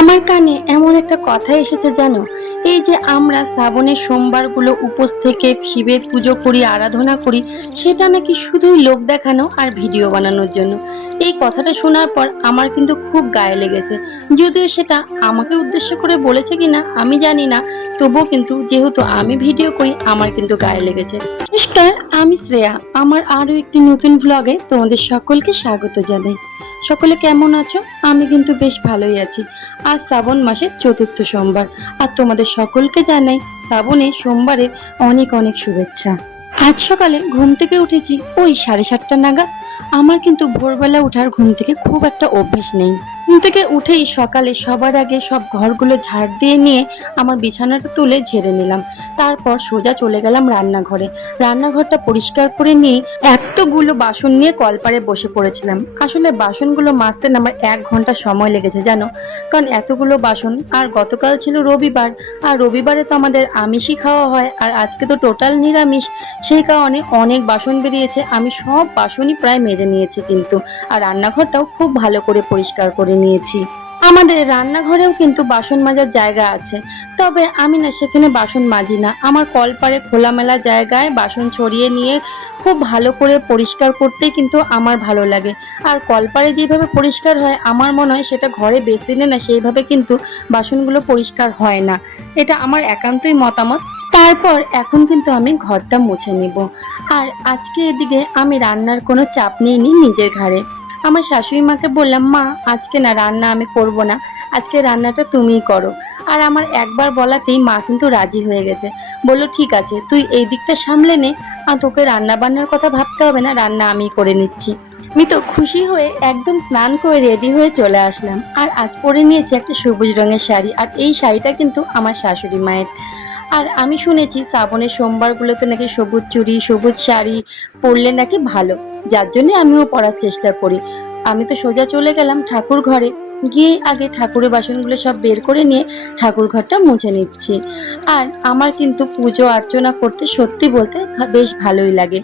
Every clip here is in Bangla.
আমার কানে এমন একটা কথা এসেছে জানো, এই যে আমরা শ্রাবণের সোমবারগুলো উপোস থেকে শিবের পুজো করি, আরাধনা করি, সেটা নাকি শুধুই লোক দেখানো আর ভিডিও বানানোর জন্য। এই কথাটা শোনার পর আমার কিন্তু খুব গায়ে লেগেছে। যদিও সেটা আমাকে উদ্দেশ্য করে বলেছে কিনা আমি জানি না, তবুও কিন্তু যেহেতু আমি ভিডিও করি আমার কিন্তু গায়ে লেগেছে। নমস্কার, আমি শ্রেয়া। আমার আরো একটি নতুন ভ্লগে তোমাদের সকলকে স্বাগত জানাই। সকলে কেমন আছো? আমি কিন্তু বেশ ভালোই আছি। আজ শ্রাবণ মাসের চতুর্থ সোমবার, আর তোমাদের সকলকে জানাই শ্রাবণের সোমবারের অনেক অনেক শুভেচ্ছা। আজ সকালে ঘুম থেকে উঠেছি ওই 7:30 নাগাদ। আমার কিন্তু ভোরবেলা ওঠার ঘুম থেকে খুব একটা অভ্যেস নেই। ঘুম থেকে উঠেই সকালে সবার আগে সব ঘরগুলো ঝাড় দিয়ে নিয়ে আমার বিছানাটা তুলে ঝেড়ে নিলাম। তারপর সোজা চলে গেলাম রান্নাঘরে। রান্নাঘরটা পরিষ্কার করে নিয়ে এতগুলো বাসন নিয়ে কলপারে বসে পড়েছিলাম। আসলে বাসনগুলো মাজতে না আমার 1 ঘন্টা সময় লেগেছে জানো, কারণ এতগুলো বাসন। আর গতকাল ছিল রবিবার, আর রবিবারে তো আমাদের আমিষই খাওয়া হয়, আর আজকে তো টোটাল নিরামিষ। সেই কারণে অনেক বাসন বেরিয়েছে। আমি সব বাসনই প্রায় মেজে নিয়েছি কিন্তু, আর রান্নাঘরটাও খুব ভালো করে পরিষ্কার করে নিয়েছি। আমাদের রান্নাঘরেও কিন্তু বাসন মাজার জায়গা আছে, তবে আমি না সেখানে বাসন মাজি না। আমার কলপারে খোলামেলা জায়গায় বাসন ছড়িয়ে নিয়ে খুব ভালো করে পরিষ্কার করতেই কিন্তু আমার ভালো লাগে। আর কলপারে যেভাবে পরিষ্কার হয় আমার মনে হয় সেটা ঘরে বেসিনে না সেইভাবে কিন্তু বাসনগুলো পরিষ্কার হয় না। এটা আমার একান্তই মতামত। তারপর এখন কিন্তু আমি ঘরটা মুছে নিব। আর আজকে এদিকে আমি রান্নার কোনো চাপ নিইনি নিজের ঘাড়ে। আমার শাশুড়ি মাকে বললাম, মা আজকে না রান্না আমি করব না, আজকে রান্নাটা তুমিই করো। আর আমার একবার বলাতেই মা কিন্তু রাজি হয়ে গেছে। বললো ঠিক আছে, তুই এই দিকটা সামলে নে, আর তোকে রান্না বান্নার কথা ভাবতে হবে না, রান্না আমি করে নিচ্ছি। আমি তো খুশি হয়ে একদম স্নান করে রেডি হয়ে চলে আসলাম। আর আজ পরে নিয়েছি একটা সবুজ রঙের শাড়ি, আর এই শাড়িটা কিন্তু আমার শাশুড়ি মায়ের। আর আমি শুনেছি শ্রাবণের সোমবারগুলোতে নাকি সবুজ চুড়ি, সবুজ শাড়ি পরলে নাকি ভালো, যার জন্য আমিও পরার চেষ্টা করি। আমি তো সোজা চলে গেলাম ঠাকুর ঘরে। গিয়ে আগে ঠাকুরের বাসনগুলো সব বের করে নিয়ে ঠাকুর ঘরটা মুছে নিচ্ছি। আর আমার কিন্তু পুজো অর্চনা করতে সত্যি বলতে বেশ ভালোই লাগে।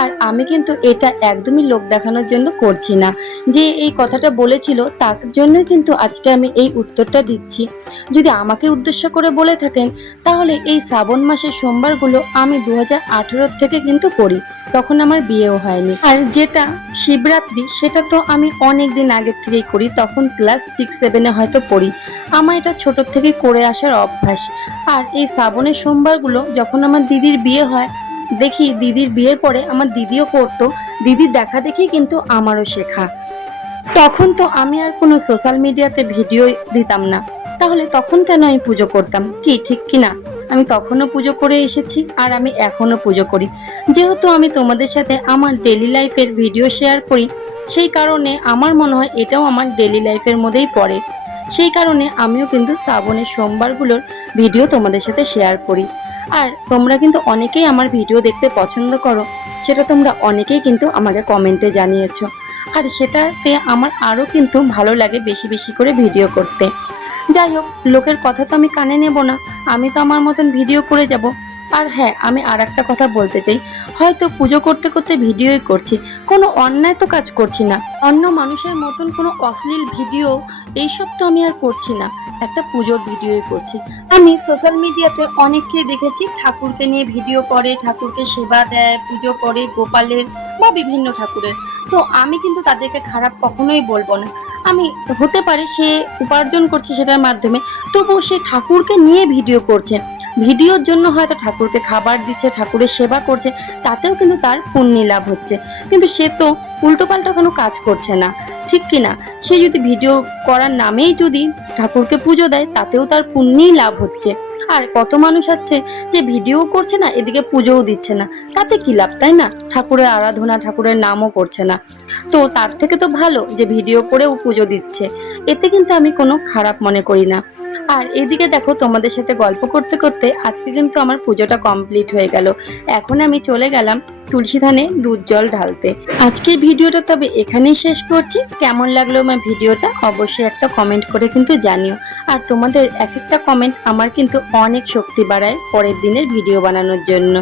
আর আমি কিন্তু এটা একদমই লোক দেখানোর জন্য করছি না। যে এই কথাটা বলেছিল তার জন্যই কিন্তু আজকে আমি এই উত্তরটা দিচ্ছি। যদি আমাকে উদ্দেশ্য করে বলে থাকেন, তাহলে এই শ্রাবণ মাসের সোমবারগুলো আমি 2018 থেকে কিন্তু করি, তখন আমার বিয়েও হয়নি। আর যেটা শিবরাত্রি সেটা তো আমি অনেক দিন আগের থেকেই করি, তখন ক্লাস 6-7-এ হয়তো পড়ি। আমার এটা ছোট থেকে করে আসার অভ্যাস। আর এই শ্রাবণের সোমবারগুলো যখন আমার দিদির বিয়ে হয়, দেখি দিদির বিয়ের পরে আমার দিদিও করতো, দিদির দেখা দেখি কিন্তু আমারও শেখা। তখন তো আমি আর কোনো সোশ্যাল মিডিয়াতে ভিডিও দিতাম না, তাহলে তখন কেন আমি পুজো করতাম? কি ঠিক কিনা? আমি তখনও পুজো করে এসেছি, আর আমি এখনো পুজো করি। যেহেতু আমি তোমাদের সাথে আমার ডেলি লাইফের ভিডিও শেয়ার করি, সেই কারণে আমার মনে হয় এটাও আমার ডেলি লাইফের মধ্যেই পড়ে। সেই কারণে আমিও কিন্তু শ্রাবণের সোমবারগুলোর ভিডিও তোমাদের সাথে শেয়ার করি। আর তোমরা কিন্তু অনেকেই আমার ভিডিও দেখতে পছন্দ করো, সেটা তোমরা অনেকেই কিন্তু আমাকে কমেন্টে জানিয়েছো। আর সেটাতে আমার আরও কিন্তু ভালো লাগে বেশি বেশি করে ভিডিও করতে। যাই হোক, লোকের কথা তো আমি কানে নেব না, আমি তো আমার মতন ভিডিও করে যাব। আর হ্যাঁ, আমি আর একটা কথা বলতে চাই, হয়তো পুজো করতে করতে ভিডিওই করছি, কোনো অন্যায় তো কাজ করছি না, অন্য মানুষের মতন কোনো অশ্লীল ভিডিও এইসব তো আমি আর করছি না, একটা পুজোর ভিডিওই করছি। আমি সোশ্যাল মিডিয়াতে অনেককে দেখেছি ঠাকুরকে নিয়ে ভিডিও করে, ঠাকুরকে সেবা দেয়, পুজো করে গোপালের বা বিভিন্ন ঠাকুরের। তো আমি কিন্তু তাদেরকে খারাপ কখনোই বলবো না। আমি হতে পারে সে উপার্জন করছে সেটার মাধ্যমে, তবুও সে ঠাকুরকে নিয়ে ভিডিও করছে, ভিডিওর জন্য হয়তো ঠাকুরকে খাবার দিচ্ছে, ঠাকুরের সেবা করছে, তাতেও কিন্তু তার পুণ্য লাভ হচ্ছে। কিন্তু সে তো উল্টোপাল্টা কোনো কাজ করছে না, ঠিক কিনা? সে যদি ভিডিও করার নামেই যদি ঠাকুরকে পুজো দেয়, তাতেও তার পুণ্যই লাভ হচ্ছে। আর কত মানুষ আছে যে ভিডিও করছে না, এদিকে পুজোও দিচ্ছে না, তাতে কি লাভ, তাই না? ঠাকুরের আরাধনা, ঠাকুরের নামও করছে না। তো তার থেকে তো ভালো যে ভিডিও করেও পুজো দিচ্ছে, এতে কিন্তু আমি কোনো খারাপ মনে করি না। আর এদিকে দেখো, তোমাদের সাথে গল্প করতে করতে আজকে কিন্তু আমার পুজোটা কমপ্লিট হয়ে গেল। এখন আমি চলে গেলাম তুলসী ধানে দুধ জল ঢালতে। আজকের ভিডিওটা তবে এখানেই শেষ করছি। কেমন লাগলো আমার ভিডিওটা অবশ্যই একটা কমেন্ট করে কিন্তু জানিও। আর তোমাদের এক একটা কমেন্ট আমার কিন্তু অনেক শক্তি বাড়ায় পরের দিনের ভিডিও বানানোর জন্য।